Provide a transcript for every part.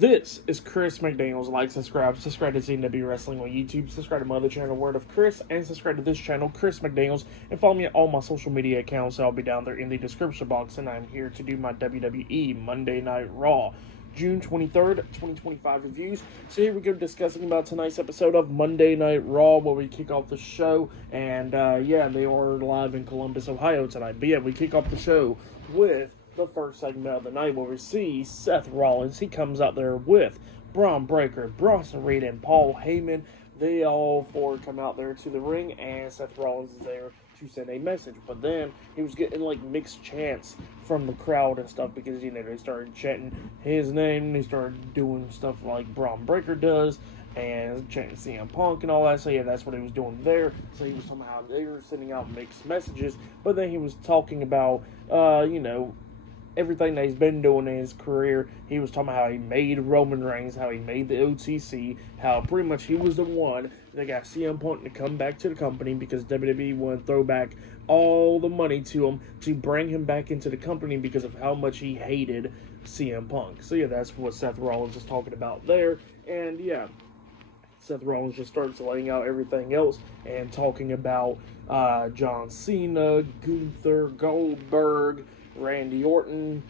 This is Chris McDaniels. Like, subscribe to CW Wrestling on YouTube, subscribe to my other channel, Word of Chris, and subscribe to this channel, Chris McDaniels, and follow me on all my social media accounts. I'll be down there in the description box, and I'm here to do my WWE Monday Night Raw June 23rd, 2025 reviews. So here we go, discussing about tonight's episode of Monday Night Raw, where we kick off the show, and yeah, they are live in Columbus, Ohio tonight. But yeah, we kick off the show with the first segment of the night, where we see Seth Rollins. He comes out there with Braun Breaker, Bronson Reed, and Paul Heyman. They all four come out there to the ring, and Seth Rollins is there to send a message. But then he was getting like mixed chants from the crowd and stuff, because they started chanting his name, and they started doing stuff like Braun Breaker does, and chanting CM Punk and all that. So yeah, that's what he was doing there. So he was somehow they were sending out mixed messages. But then he was talking about everything that he's been doing in his career. He was talking about how he made Roman Reigns, how he made the OTC, how pretty much he was the one that got CM Punk to come back to the company, because WWE wanted to throw back all the money to him to bring him back into the company because of how much he hated CM Punk. So yeah, that's what Seth Rollins is talking about there. And yeah, Seth Rollins just starts laying out everything else and talking about John Cena, Gunther, Goldberg, Randy Orton,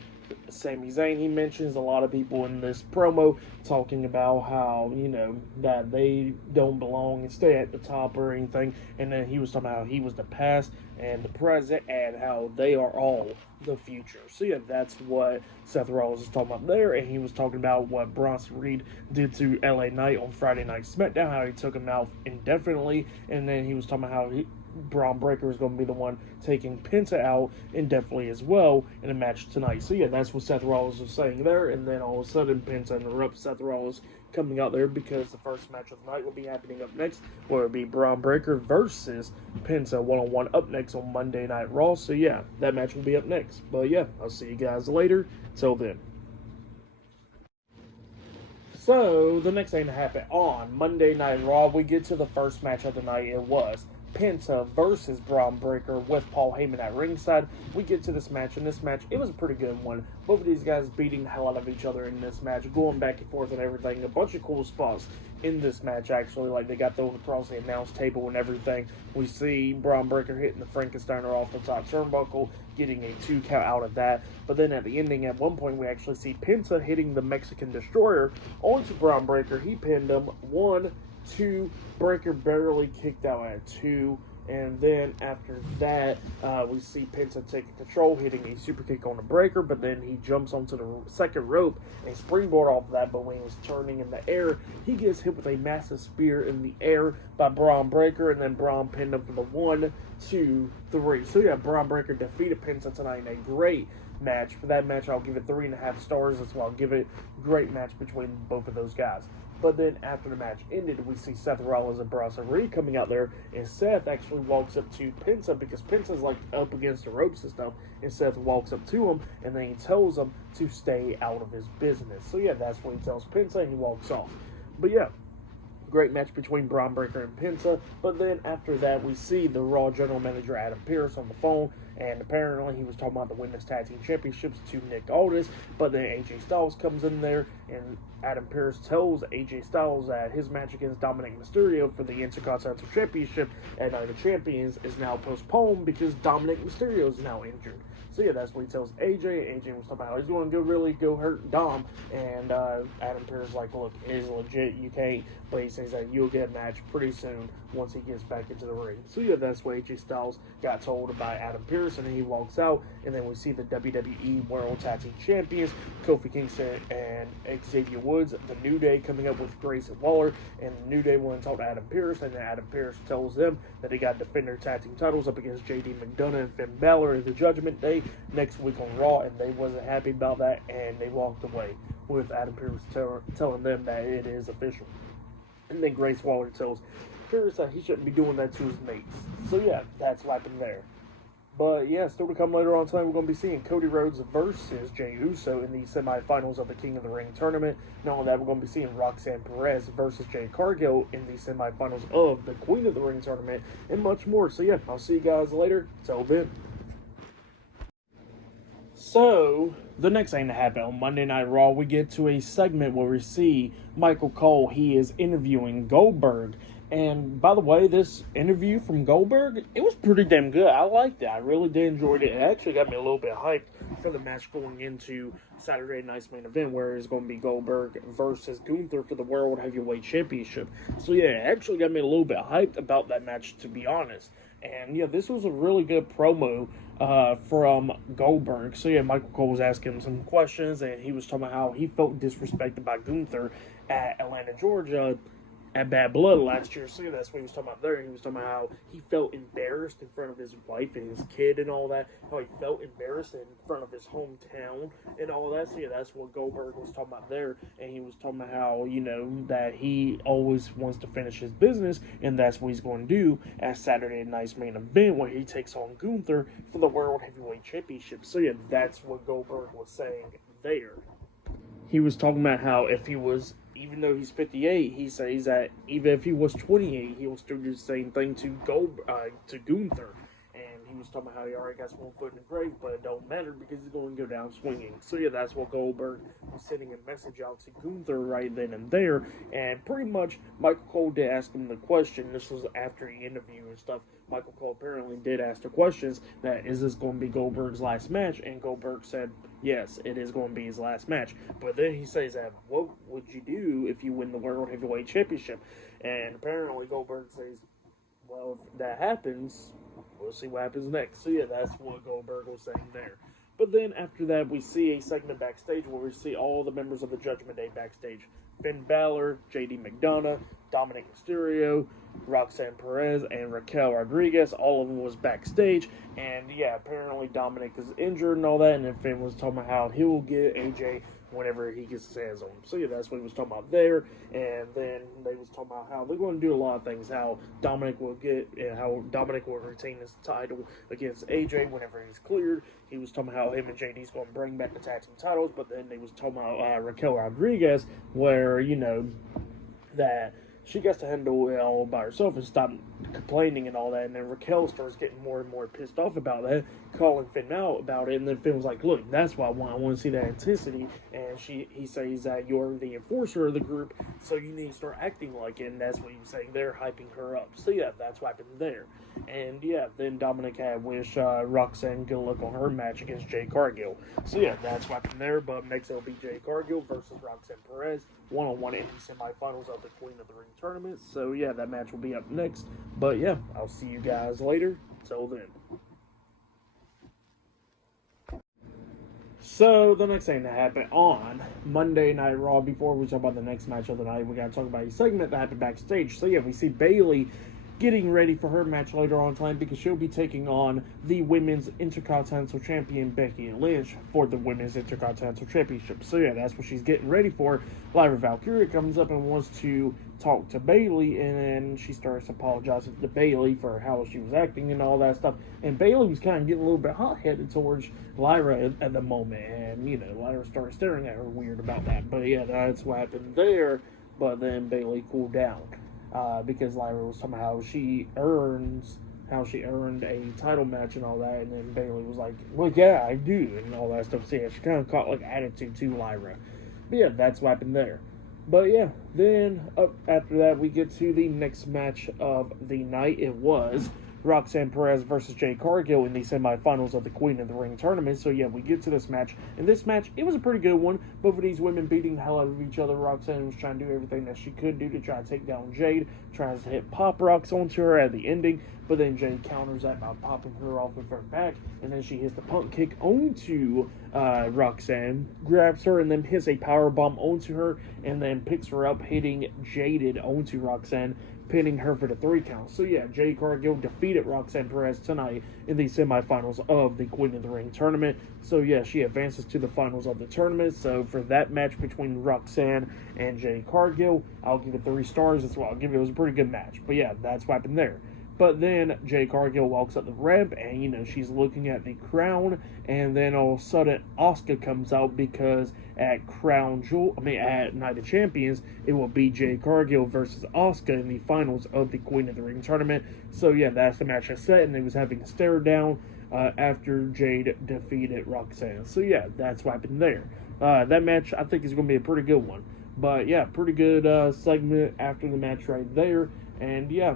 Sami Zayn. He mentions a lot of people in this promo, talking about how, that they don't belong and stay at the top or anything. And then he was talking about how he was the past and the present, and how they are all the future. So yeah, that's what Seth Rollins is talking about there. And he was talking about what Bronson Reed did to LA Knight on Friday Night SmackDown, how he took him out indefinitely. And then he was talking about how Braun Breaker is going to be the one taking Penta out indefinitely as well in a match tonight. So yeah, that's what Seth Rollins was saying there. And then all of a sudden, Penta interrupts Seth Rollins coming out there, because the first match of the night will be happening up next, where it'll be Braun Breaker versus Penta one-on-one up next on Monday Night Raw. So yeah, that match will be up next. But yeah, I'll see you guys later. Till then. So, the next thing to happen on Monday Night Raw, we get to the first match of the night. It was Penta versus Braun Breaker with Paul Heyman at ringside. We get to this match, and this match, it was a pretty good one. Both of these guys beating the hell out of each other in this match, going back and forth and everything. A bunch of cool spots in this match, actually. Like, they got those across the announce table and everything. We see Braun Breaker hitting the Frankensteiner off the top turnbuckle, getting a 2 count out of that. But then at the ending, at one point, we actually see Penta hitting the Mexican Destroyer onto Braun Breaker. He pinned him 1, 2, Breaker barely kicked out at 2, and then after that, we see Penta taking control, hitting a super kick on the Breaker, but then he jumps onto the second rope and springboard off of that. But when he was turning in the air, he gets hit with a massive spear in the air by Braun Breaker, and then Braun pinned him for the 1, 2, 3. So yeah, Braun Breaker defeated Penta tonight in a great match. For that match, I'll give it 3.5 stars. That's why I'll give it a great match between both of those guys. But then after the match ended, we see Seth Rollins and Bronson Reed coming out there, and Seth actually walks up to Penta, because Penta's like up against the ropes and stuff, and Seth walks up to him, and then he tells him to stay out of his business. So yeah, that's what he tells Penta, and he walks off. But yeah, great match between Braun Breaker and Penta. But then after that, we see the Raw General Manager Adam Pearce on the phone, and apparently he was talking about the Women's Tag Team Championships to Nick Aldis. But then AJ Styles comes in there, and Adam Pearce tells AJ Styles that his match against Dominic Mysterio for the Intercontinental Championship at Night of Champions is now postponed because Dominic Mysterio is now injured. So yeah, that's what he tells AJ. AJ was talking about how he's going to really go hurt Dom. And Adam Pearce is like, look, it is legit, you can't. But he says that you'll get a match pretty soon once he gets back into the ring. So yeah, that's what AJ Styles got told by Adam Pearce, and he walks out. And then we see the WWE World Tag Team Champions, Kofi Kingston and Xavier Woods, the New Day, coming up with Grayson Waller. And the New Day want to talk to Adam Pearce, and then Adam Pearce tells them that they got to defend their tag team titles up against JD McDonough and Finn Balor in the Judgment Day next week on Raw, and they wasn't happy about that, and they walked away with Adam Pearce telling them that it is official. And then Grace Waller tells Pearce that he shouldn't be doing that to his mates. So yeah, that's what happened there. But yeah, still to come later on tonight, we're going to be seeing Cody Rhodes versus Jey Uso in the semifinals of the King of the Ring tournament. Not only that, we're going to be seeing Roxanne Perez versus Jade Cargill in the semifinals of the Queen of the Ring tournament, and much more. So yeah, I'll see you guys later. Till then. So, the next thing to happen on Monday Night Raw, we get to a segment where we see Michael Cole. He is interviewing Goldberg. And by the way, this interview from Goldberg, it was pretty damn good. I liked it. I really did enjoy it. It actually got me a little bit hyped for the match going into Saturday night's main event, where it's going to be Goldberg versus Gunther for the World Heavyweight Championship. So yeah, it actually got me a little bit hyped about that match, to be honest. And yeah, this was a really good promo from Goldberg. So yeah, Michael Cole was asking him some questions, and he was talking about how he felt disrespected by Gunther at Atlanta, Georgia, at Bad Blood last year. So yeah, that's what he was talking about there. He was talking about how he felt embarrassed in front of his wife and his kid and all that. How he felt embarrassed in front of his hometown and all that. So yeah, that's what Goldberg was talking about there. And he was talking about how, that he always wants to finish his business, and that's what he's going to do at Saturday night's main event, where he takes on Gunther for the World Heavyweight Championship. So yeah, that's what Goldberg was saying there. He was talking about how if he was, even though he's 58, he says that even if he was 28, he will still do the same thing to Gunther. And he was talking about how he already got one foot in the grave, but it don't matter because he's going to go down swinging. So yeah, that's what Goldberg was sending a message out to Gunther right then and there. And pretty much, Michael Cole did ask him the question. This was after the interview and stuff. Michael Cole apparently did ask the questions that, is this going to be Goldberg's last match? And Goldberg said, yes, it is going to be his last match. But then he says that, what would you do if you win the World Heavyweight Championship? And apparently Goldberg says, well, if that happens, we'll see what happens next. So yeah, that's what Goldberg was saying there. But then after that, we see a segment backstage where we see all the members of the Judgment Day backstage. Finn Balor, JD McDonough, Dominic Mysterio, Roxanne Perez, and Raquel Rodriguez. All of them was backstage. And yeah, apparently Dominic is injured and all that. And then Finn was talking about how he will get AJ whenever he gets his hands on him. So yeah, that's what he was talking about there. And then they was talking about how they're going to do a lot of things. How Dominic will retain his title against AJ whenever he's cleared. He was talking about how him and JD's going to bring back the tag team titles. But then they was talking about Raquel Rodriguez, where, that she gets to handle it all by herself and stop complaining and all that. And then Raquel starts getting more and more pissed off about that, calling Finn out about it. And then Finn was like, look, that's what I want. I want to see that intensity. And he says that you're the enforcer of the group, so you need to start acting like it. And that's what he was saying there, hyping her up. So yeah, that's what happened there. And yeah, then Dominic had wished Roxanne good luck on her match against Jade Cargill. So yeah, that's what happened there. But next it'll be Jade Cargill versus Roxanne Perez, one-on-one in the semifinals of the Queen of the Ring tournament. So yeah, that match will be up next. But yeah, I'll see you guys later. Till then. So, the next thing that happened on Monday Night Raw, before we talk about the next match of the night, we got to talk about a segment that happened backstage. So, yeah, we see Bayley getting ready for her match later on tonight because she'll be taking on the Women's Intercontinental Champion Becky Lynch for the Women's Intercontinental Championship. So, yeah, that's what she's getting ready for. Lyra Valkyria comes up and wants to talk to Bayley, and then she starts apologizing to Bayley for how she was acting and all that stuff. And Bayley was kind of getting a little bit hot-headed towards Lyra at the moment, and, Lyra started staring at her weird about that. But, yeah, that's what happened there. But then Bayley cooled down. Because Lyra was talking about how she earned a title match and all that, and then Bayley was like, well, yeah, I do, and all that stuff. So yeah, she kind of caught like attitude to Lyra. But yeah, that's what happened there. But yeah, then up after that, we get to the next match of the night. It was Roxanne Perez versus Jade Cargill in the semifinals of the Queen of the Ring tournament. So yeah, we get to this match. And this match, it was a pretty good one. Both of these women beating the hell out of each other. Roxanne was trying to do everything that she could do to try to take down Jade. Tries to hit pop rocks onto her at the ending. But then Jade counters that by popping her off with her back. And then she hits the punk kick onto Roxanne. Grabs her and then hits a power bomb onto her. And then picks her up, hitting Jaded onto Roxanne, pinning her for the 3 count. So yeah, Jade Cargill defeated Roxanne Perez tonight in the semifinals of the Queen of the Ring tournament. So yeah, she advances to the finals of the tournament. So for that match between Roxanne and Jade Cargill, I'll give it 3 stars as well. It was a pretty good match. But yeah, that's what happened there. But then Jade Cargill walks up the ramp, and she's looking at the crown, and then all of a sudden Asuka comes out because at Night of Champions, it will be Jade Cargill versus Asuka in the finals of the Queen of the Ring tournament. So yeah, that's the match I set, and they was having a stare down after Jade defeated Roxanne. So yeah, that's what happened there. That match I think is going to be a pretty good one. But yeah, pretty good segment after the match right there. And yeah,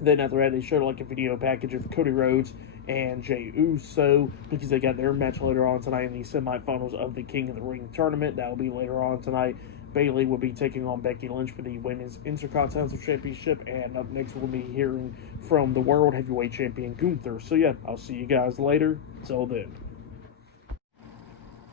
then after that they showed like a video package of Cody Rhodes and Jey Uso because they got their match later on tonight in the semifinals of the King of the Ring tournament. That will be later on tonight. Bayley will be taking on Becky Lynch for the Women's Intercontinental Championship, and up next we'll be hearing from the World Heavyweight Champion Gunther. So yeah, I'll see you guys later. Till then.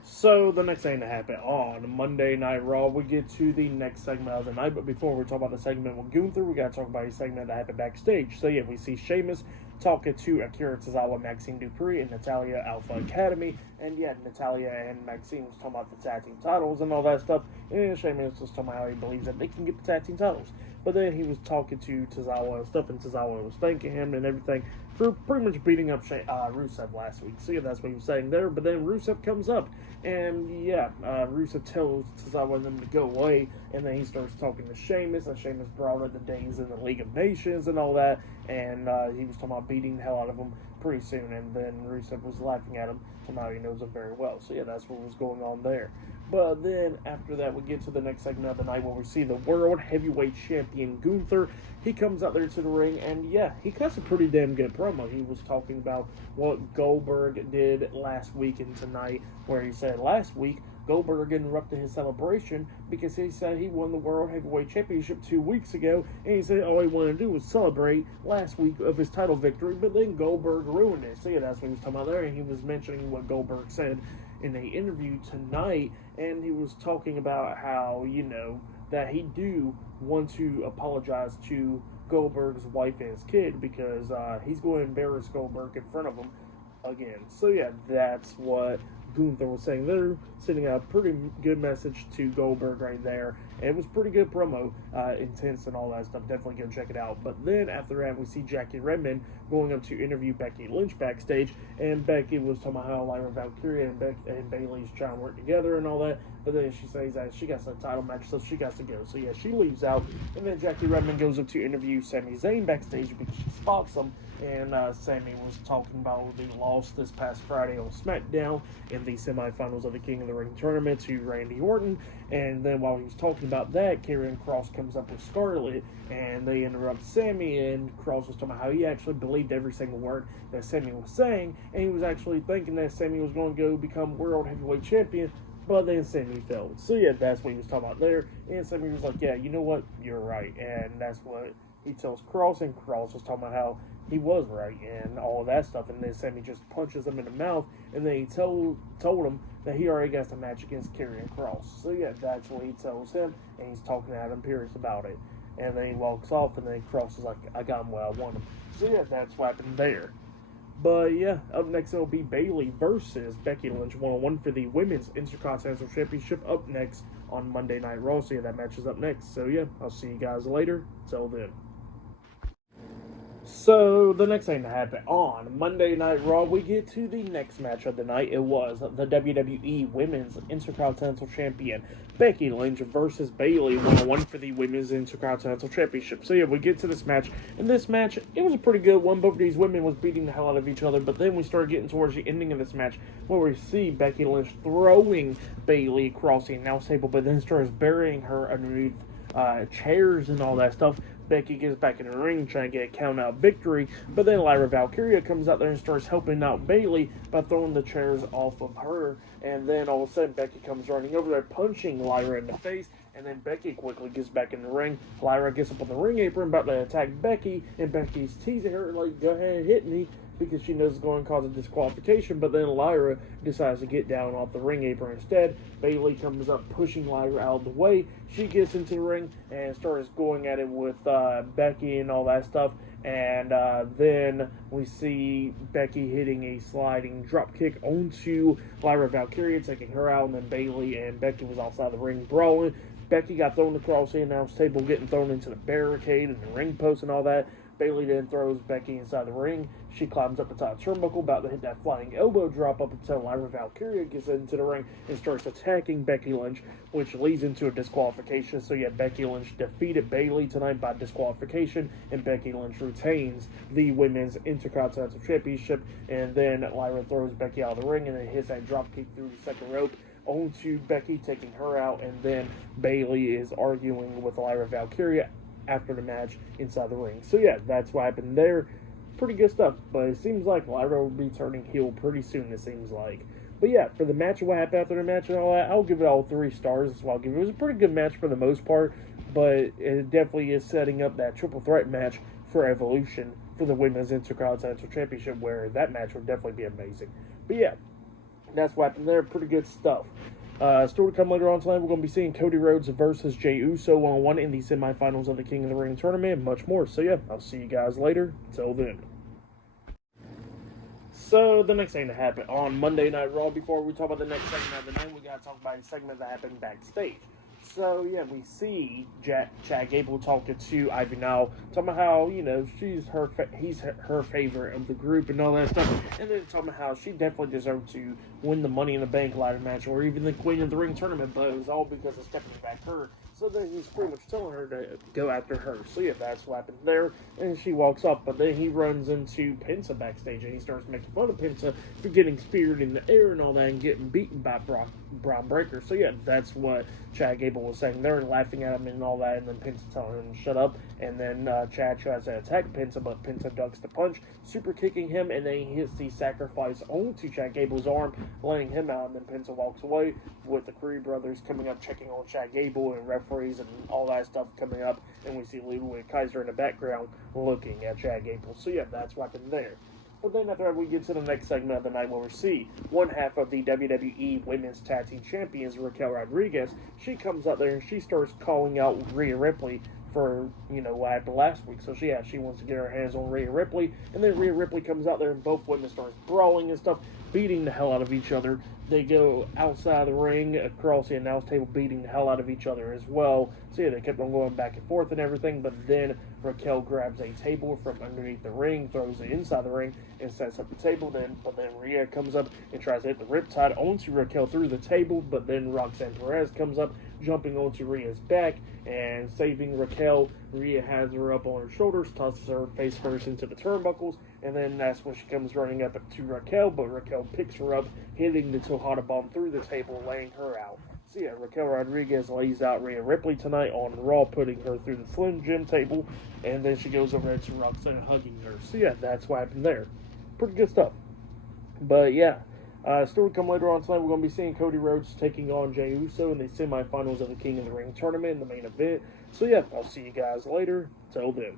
So the next thing to happen on Monday Night Raw, we get to the next segment of the night. But before we talk about the segment with Gunther, we got to talk about a segment that happened backstage. So yeah, we see Sheamus talking to Akira Tozawa, Maxine Dupree, and Natalya Alpha Academy. And yeah, Natalya and Maxine was talking about the tag team titles and all that stuff. And Sheamus was talking about how he believes that they can get the tag team titles. But then he was talking to Tozawa and stuff, and Tozawa was thanking him and everything for pretty much beating up Rusev last week. So yeah, that's what he was saying there. But then Rusev comes up, and yeah, Rusev tells Tozawa and them to go away, and then he starts talking to Sheamus, and Sheamus brought up the days in the League of Nations and all that, and he was talking about beating the hell out of him pretty soon, and then Rusev was laughing at him, somehow he knows him very well. So yeah, that's what was going on there. But then after that, we get to the next segment of the night where we see the World Heavyweight Champion Gunther. He comes out there to the ring, and yeah, he cuts a pretty damn good promo. He was talking about what Goldberg did last week and tonight, where he said last week Goldberg interrupted his celebration because he said he won the World Heavyweight Championship 2 weeks ago, and he said all he wanted to do was celebrate last week of his title victory, but then Goldberg ruined it. So yeah, that's what he was talking about there, and he was mentioning what Goldberg said in an interview tonight, and he was talking about how, you know, that he do want to apologize to Goldberg's wife and his kid because he's going to embarrass Goldberg in front of him again. So yeah, that's what Gunther was saying there, sending out a pretty good message to Goldberg right there. And it was pretty good promo, intense and all that stuff. Definitely go check it out. But then after that, we see Jackie Redmond going up to interview Becky Lynch backstage, and Becky was talking about how Lyra Valkyria and Bayley's trying to work together and all that. But then she says that she got some title match, so she got to go. So yeah, she leaves out, and then Jackie Redmond goes up to interview Sami Zayn backstage because she spots him. And Sami was talking about the loss this past Friday on SmackDown in the semifinals of the King of the Ring tournament to Randy Orton. And then while he was talking about that, Karrion Kross comes up with Scarlett, and they interrupt Sami, and Kross was talking about how he actually believed every single word that Sami was saying, and he was actually thinking that Sami was going to go become World Heavyweight Champion, but then Sami failed. So yeah, that's what he was talking about there, and Sami was like, yeah, you know what, you're right, and that's what he tells Kross, and Kross was talking about how he was right and all of that stuff, and then Sami just punches him in the mouth, and then he told him that he already got the match against Karrion Kross. So yeah, that's what he tells him, and he's talking to Adam Pearce about it, and then he walks off, and then Kross is like, I got him where I want him. So yeah, that's what happened there. But yeah, up next it'll be Bayley versus Becky Lynch 1-on-1 for the Women's Intercontinental Championship up next on Monday Night Raw. So yeah, that match is up next. So yeah, I'll see you guys later. Till then. So, the next thing to happen on Monday Night Raw, we get to the next match of the night. It was the WWE Women's Intercontinental Champion, Becky Lynch versus Bayley 1-on-1 for the Women's Intercontinental Championship. So yeah, we get to this match, and this match, it was a pretty good one. Both of these women was beating the hell out of each other, but then we started getting towards the ending of this match, where we see Becky Lynch throwing Bayley across the announce table, but then starts burying her underneath chairs and all that stuff. Becky gets back in the ring trying to get a count-out victory, but then Lyra Valkyria comes out there and starts helping out Bayley by throwing the chairs off of her, and then all of a sudden Becky comes running over there, punching Lyra in the face, and then Becky quickly gets back in the ring. Lyra gets up on the ring apron about to attack Becky, and Becky's teasing her, like, go ahead and hit me, because she knows it's going to cause a disqualification, but then Lyra decides to get down off the ring apron instead. Bayley comes up pushing Lyra out of the way. She gets into the ring and starts going at it with Becky and all that stuff, and then we see Becky hitting a sliding drop kick onto Lyra Valkyria, taking her out, and then Bayley and Becky was outside the ring brawling. Becky got thrown across the announce table, getting thrown into the barricade and the ring post and all that. Bayley then throws Becky inside the ring. She climbs up the top turnbuckle, about to hit that flying elbow drop up until Lyra Valkyria gets into the ring and starts attacking Becky Lynch, which leads into a disqualification. So yeah, Becky Lynch defeated Bayley tonight by disqualification, and Becky Lynch retains the Women's Intercontinental Championship. And then Lyra throws Becky out of the ring and then hits that drop kick through the second rope onto Becky, taking her out. And then Bayley is arguing with Lyra Valkyria after the match inside the ring. So yeah, that's what happened there. Pretty good stuff, but it seems like Lyra will be turning heel pretty soon, it seems like. But yeah, for the match, what happened after the match and all that, I'll give it all 3 stars. That's what I'll give it. It was a pretty good match for the most part, but it definitely is setting up that triple threat match for Evolution for the Women's Intercontinental Championship, where that match would definitely be amazing. But yeah, that's what happened there. Pretty good stuff. Still to come later on tonight, we're going to be seeing Cody Rhodes versus Jey Uso one-on-one in the semifinals of the King of the Ring tournament, and much more. So yeah, I'll see you guys later. Till then. So the next thing that happened on Monday Night Raw, before we talk about the next segment of the night, we got to talk about a segment that happened backstage. So yeah, we see Chad Gable talking to Ivy now, talking about how, you know, he's her favorite of the group and all that stuff, and then talking about how she definitely deserved to win the Money in the Bank ladder match or even the Queen of the Ring tournament, but it was all because of Stephanie Baker. So then he's pretty much telling her to go after her. So yeah, that's what happened there. And she walks off, but then he runs into Penta backstage and he starts making fun of Penta for getting speared in the air and all that and getting beaten by Braun Breaker. So yeah, that's what Chad Gable was saying. They're laughing at him and all that, and then Penta telling him to shut up. And then Chad tries to attack Penta, but Penta ducks the punch, super kicking him, and then he hits the sacrifice onto Chad Gable's arm, laying him out, and then Penta walks away with the Creed brothers coming up, checking on Chad Gable, and referees and all that stuff coming up, and we see Ludwig Kaiser in the background looking at Chad Gable. So yeah, that's what happened there. But then after that, we get to the next segment of the night where we see one half of the WWE Women's Tag Team Champions, Raquel Rodriguez. She comes out there and she starts calling out Rhea Ripley for, you know, what happened last week. So she wants to get her hands on Rhea Ripley, and then Rhea Ripley comes out there and both women start brawling and stuff, beating the hell out of each other. They go outside the ring, across the announce table, beating the hell out of each other as well. So yeah, they kept on going back and forth and everything, but then Raquel grabs a table from underneath the ring, throws it inside the ring, and sets up the table. But then Rhea comes up and tries to hit the riptide onto Raquel through the table, but then Roxanne Perez comes up, jumping onto Rhea's back and saving Raquel. Rhea has her up on her shoulders, tosses her face first into the turnbuckles, and then that's when she comes running up to Raquel, but Raquel picks her up, hitting the Tejada bomb through the table, laying her out. So yeah, Raquel Rodriguez lays out Rhea Ripley tonight on Raw, putting her through the Slim Jim table, and then she goes over to Roxanne, hugging her. So yeah, that's what happened there. Pretty good stuff. But yeah, still to come later on tonight, we're going to be seeing Cody Rhodes taking on Jey Uso in the semifinals of the King of the Ring tournament in the main event. So yeah, I'll see you guys later. Till then.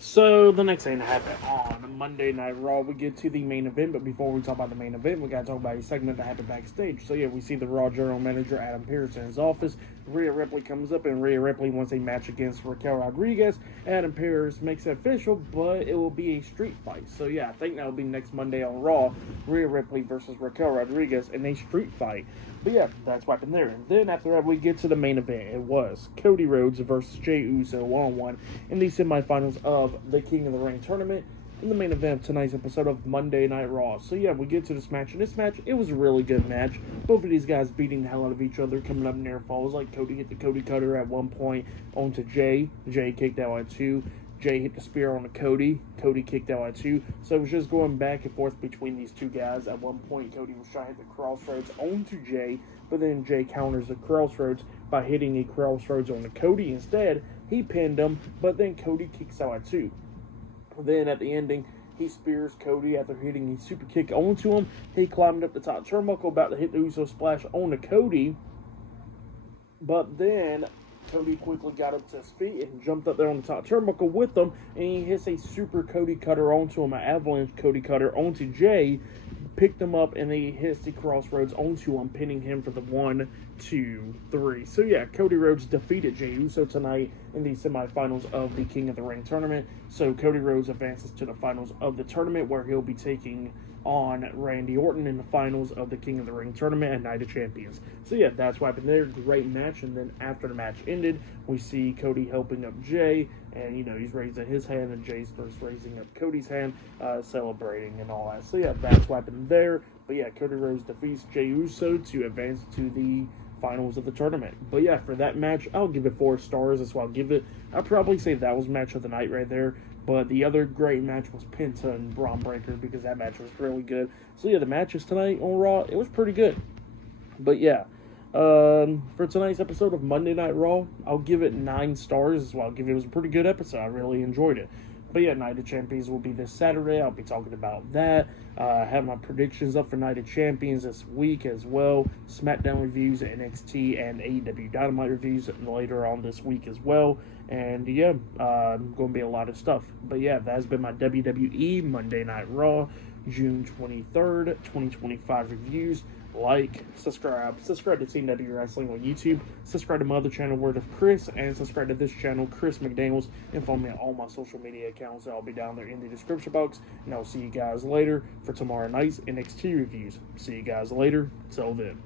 So, the next thing that happened on Monday Night Raw, we get to the main event, but before we talk about the main event, we gotta talk about a segment that happened backstage. So yeah, we see the Raw General Manager, Adam Pearce, in his office. Rhea Ripley comes up, and Rhea Ripley wants a match against Raquel Rodriguez. Adam Pearce makes it official, but it will be a street fight. So yeah, I think that'll be next Monday on Raw, Rhea Ripley versus Raquel Rodriguez in a street fight. But yeah, that's what happened there. And then after that, we get to the main event. It was Cody Rhodes versus Jey Uso one-on-one in the semifinals of the King of the Ring tournament in the main event of tonight's episode of Monday Night Raw. So yeah, we get to this match. And this match, it was a really good match. Both of these guys beating the hell out of each other, coming up near falls. Like Cody hit the Cody Cutter at one point onto Jey. Jey kicked out at 2. Jey hit the spear on Cody. Cody kicked out at 2. So it was just going back and forth between these two guys. At one point, Cody was trying to hit the crossroads onto Jey, but then Jey counters the crossroads by hitting a crossroads on Cody instead. He pinned him, but then Cody kicks out at 2. Then at the ending, he spears Cody after hitting a super kick onto him. He climbed up the top turnbuckle, about to hit the Uso splash onto Cody, but then Cody quickly got up to his feet and jumped up there on the top turnbuckle with him, and he hits a super Cody Cutter onto him, an avalanche Cody Cutter onto Jey, picked him up, and then he hits the crossroads onto him, pinning him for the 1, 2, 3. So yeah, Cody Rhodes defeated Jey Uso tonight in the semifinals of the King of the Ring tournament. So Cody Rhodes advances to the finals of the tournament, where he'll be taking on Randy Orton in the finals of the King of the Ring tournament at Night of Champions. So yeah, that's what happened there. Great match. And then after the match ended, we see Cody helping up Jay, and he's raising his hand, and Jay's first raising up Cody's hand, celebrating and all that. So yeah, that's what happened there. But yeah, Cody Rhodes defeats Jey Uso to advance to the finals of the tournament. But yeah, for that match, I'll give it 4 stars. That's what I'll give it. I'll probably say that was match of the night right there. But the other great match was Penta and Braun Breaker, because that match was really good. So yeah, the matches tonight on Raw, it was pretty good. But yeah, for tonight's episode of Monday Night Raw, I'll give it 9 stars as well. I'll give it was a pretty good episode. I really enjoyed it. But yeah, Night of Champions will be this Saturday. I'll be talking about that. I have my predictions up for Night of Champions this week as well. SmackDown reviews, NXT, and AEW Dynamite reviews later on this week as well. And yeah, going to be a lot of stuff. But yeah, that has been my WWE Monday Night Raw, June 23rd, 2025 reviews. Like, subscribe to Team W Wrestling on YouTube, subscribe to my other channel, Word of Chris, and subscribe to this channel, Chris McDaniels, and follow me on all my social media accounts. I'll be down there in the description box, and I'll see you guys later for tomorrow night's NXT reviews. See you guys later. Till then.